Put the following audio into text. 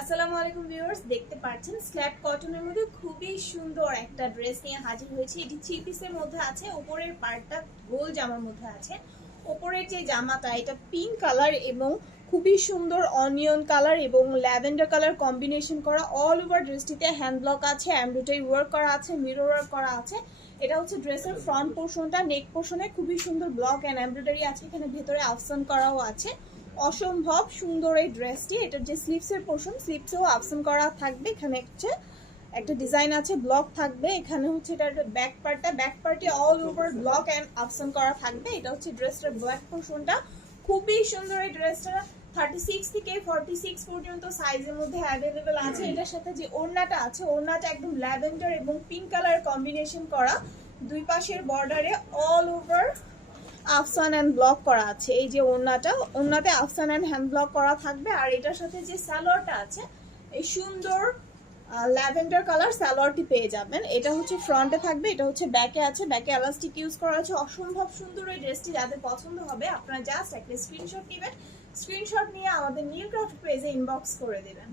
আসসালামু আলাইকুম ভিউয়ার্স, দেখতে পাচ্ছেন স্ল্যাব কটনের মধ্যে খুবই সুন্দর একটা ড্রেস নিয়ে হাজির হয়েছি। এটি থ্রি পিসের মধ্যে আছে, উপরের পার্টটা গোল জামার মধ্যে আছে। উপরের যে জামাটা এটা পিঙ্ক কালার এবং খুবই সুন্দর অনিয়ন কালার এবং ল্যাভেন্ডার কালার কম্বিনেশন করা। অল ওভার ড্রেসটিতে হ্যান্ড ব্লক আছে, এমব্রয়ডারি ওয়ার্ক করা আছে, মিরর ওয়ার্ক করা আছে। এটা হচ্ছে ড্রেসের ফ্রন্ট পোর্শনটা। নেক পোর্শনে খুবই সুন্দর ব্লক এন্ড এমব্রয়ডারি আছে, এখানে ভেতরে আফসান করাও আছে। অসম্ভব সুন্দর এই ড্রেসটি। এটার যে স্লিভসের পোর্শন, স্লিভসেও আফসান করা থাকবে। এখানে একটা ডিজাইন আছে, ব্লক থাকবে। এখানে হচ্ছে এটার ব্যাক পার্টে অল ওভার ব্লক এন্ড আফসান করা থাকবে। এটা হচ্ছে ড্রেসটার ব্যাক পোর্শনটা। খুবই সুন্দর এই ড্রেসটা। 36 থেকে 46 পর্যন্ত সাইজের মধ্যে অ্যাভেলেবেল আছে। এটার সাথে যে ওড়নাটা আছে, ওড়নাটা একদম ল্যাভেন্ডার এবং পিঙ্ক কালার কম্বিনেশন করা। দুই পাশের বর্ডারে অল ওভার আফসান অ্যান্ড ব্লক করা আছে। এই যে ওড়নাতে আফসান অ্যান্ড হ্যান্ড ব্লক করা থাকবে। আর এটার সাথে যে সালোয়ারটা আছে, এই সুন্দর ল্যাভেন্ডার কালার সালোয়ারটি পেয়ে যাবেন। এটা হচ্ছে ফ্রন্টে থাকবে, এটা হচ্ছে ব্যাকে আছে। ব্যাকে এলাস্টিক ইউজ করা আছে। অসম্ভব সুন্দর এই ড্রেসটি। যাদের পছন্দ হবে আপনারা জাস্ট একটা স্ক্রিনশট নেবেন। স্ক্রিনশট নিয়ে আমাদের নীল ক্রাফট পেজে ইনবক্স করে দেবেন।